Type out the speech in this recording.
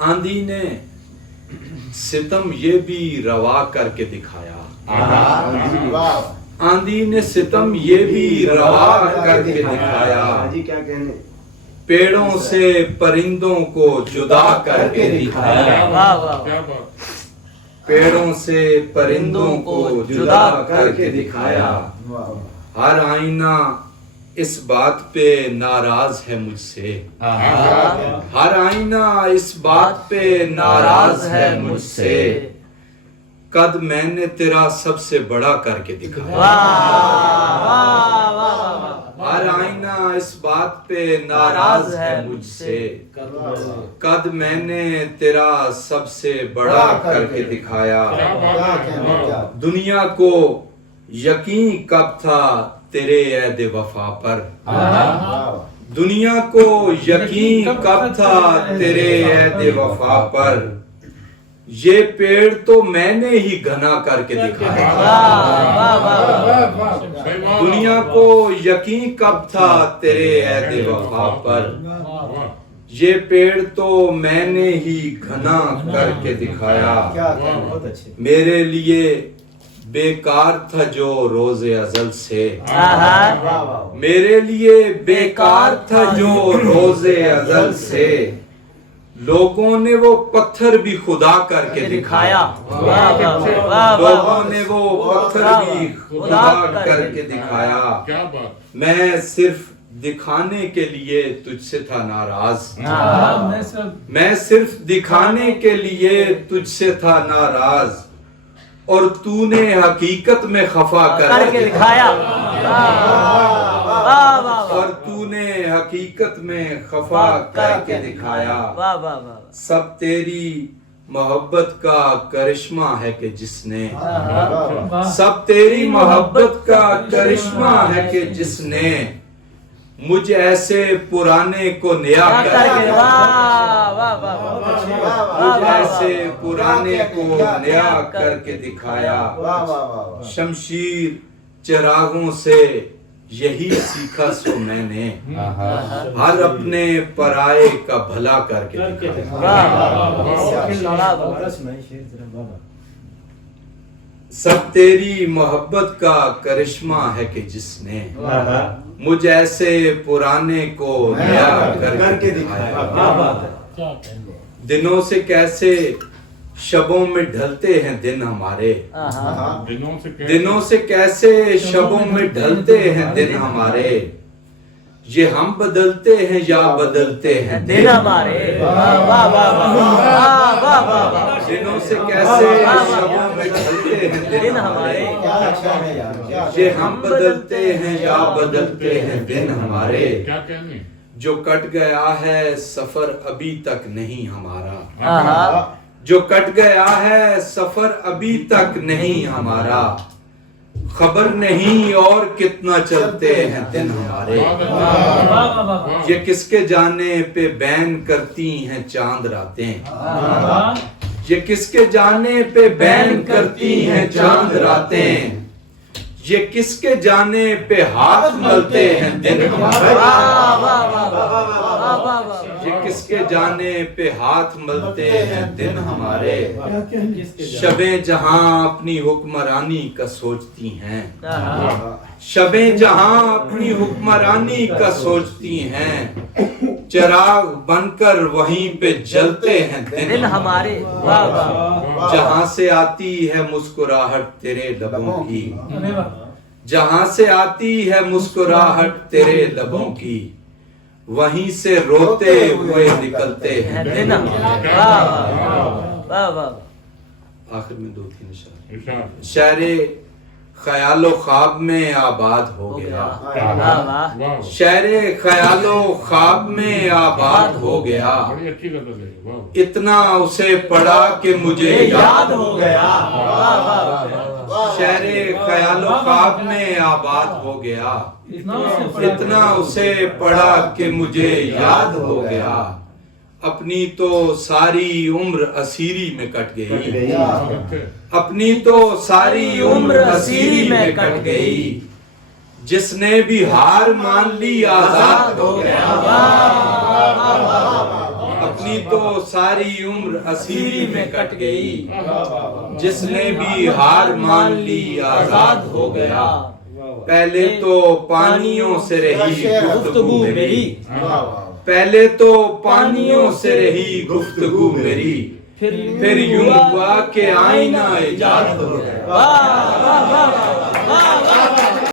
آندھی نے ستم یہ بھی روا کر کے دکھایا، آندھی نے ستم یہ بھی روا کر کے دکھایا، پیڑوں سے پرندوں کو جدا کر کے دکھایا، پیڑوں سے پرندوں کو جدا کر کے دکھایا، ہر آئینہ اس بات پہ ناراض ہے مجھ سے، ہر آئینہ اس بات پہ ناراض ہے مجھ سے، قد میں نے تیرا سب سے بڑا کر کے دکھایا، ہر آئینہ اس بات پہ ناراض ہے مجھ سے، قد میں نے تیرا سب سے بڑا کر کے دکھایا، دنیا کو یقین کب تھا تیرے عہد وفا پر، دنیا کو یقین کب تھا تیرے عہد وفا پر، یہ پیڑ تو میں نے ہی گھنا کر کے دکھایا، دنیا کو یقین کب تھا تیرے عہد وفا پر، یہ پیڑ تو میں نے ہی گھنا کر کے دکھایا، میرے لیے بیکار تھا جو روز ازل سے، میرے لیے بیکار تھا جو روز ازل سے، لوگوں نے وہ پتھر بھی خدا کر کے دکھایا، لوگوں نے وہ پتھر بھی خدا کر کے دکھایا، میں صرف دکھانے کے لیے تجھ سے تھا ناراض، میں صرف دکھانے کے لیے تجھ سے تھا ناراض، اور تو نے حقیقت میں خفا کر کے دکھایا، اور تو نے حقیقت میں خفا کر کے دکھایا، سب تیری محبت کا کرشمہ ہے کہ جس نے، سب تیری محبت کا کرشمہ ہے کہ جس نے مجھ ایسے پرانے کو نیا کر کے، مجھ ایسے پرانے کو نیا کر کے دکھایا، شمشیر چراغوں سے یہی سیکھا سو میں نے، ہر اپنے پرائے کا بھلا کر کے دکھایا، سب تیری محبت کا کرشمہ ہے کہ جس نے مجھ ایسے پرانے کو نیا کر کے دکھایا، دنوں سے کیسے شبوں میں ڈھلتے ہیں دن ہمارے، دنوں سے کیسے شبوں میں ڈھلتے ہیں دن ہمارے، یہ ہم بدلتے ہیں یا بدلتے ہیں دن ہمارے، دنوں سے کیسے شبوں میں ڈھلتے ہیں دن ہمارے، یہ ہم بدلتے ہیں یا بدلتے ہیں دن ہمارے، جو کٹ گیا ہے سفر ابھی تک نہیں ہمارا، جو کٹ گیا ہے سفر ابھی تک نہیں ہمارا، خبر نہیں اور کتنا چلتے ہیں دن ہمارے، یہ کس کے جانے پہ بین کرتی ہیں چاند راتیں، یہ کس کے جانے پہ بین کرتی ہیں چاند راتیں، یہ کس کے جانے پہ ہاتھ ملتے ہیں دن ہمارے، یہ کس کے جانے پہ ہاتھ ملتے ہیں دن ہمارے، شبیں جہاں اپنی حکمرانی کا سوچتی ہیں، شبیں جہاں اپنی حکمرانی کا سوچتی ہیں، چراغ بن کر وہیں پہ جلتے ہیں دن ہمارے، جہاں سے آتی ہے مسکراہٹ تیرے لبوں کی، جہاں سے آتی ہے مسکراہٹ تیرے لبوں کی، وہیں سے روتے ہوئے نکلتے ہیں دن ہمارے۔ آخر میں 2-3 اشعار، شہر خیال و خواب میں آباد ہو گیا، شہر خیال و خواب میں آباد ہو گیا، اتنا اسے پڑھا کہ مجھے یاد ہو گیا، شہر خیال و خواب میں آباد ہو گیا، اتنا اسے پڑھا کہ مجھے یاد ہو گیا، اپنی تو ساری عمر اسیری میں کٹ گئی، اپنی تو ساری عمر اسیری میں کٹ گئی، جس نے بھی ہار مان لی آزاد ہو گیا، کی تو ساری عمر اسیری میں کٹ گئی، جس نے بھی ہار مان لی آزاد ہو گیا، پہلے تو پانیوں سے رہی گفتگو میری، پہلے تو پانیوں سے رہی گفتگو میری، پھر یوں ہوا کہ آئینہ ایجاد ہو گیا۔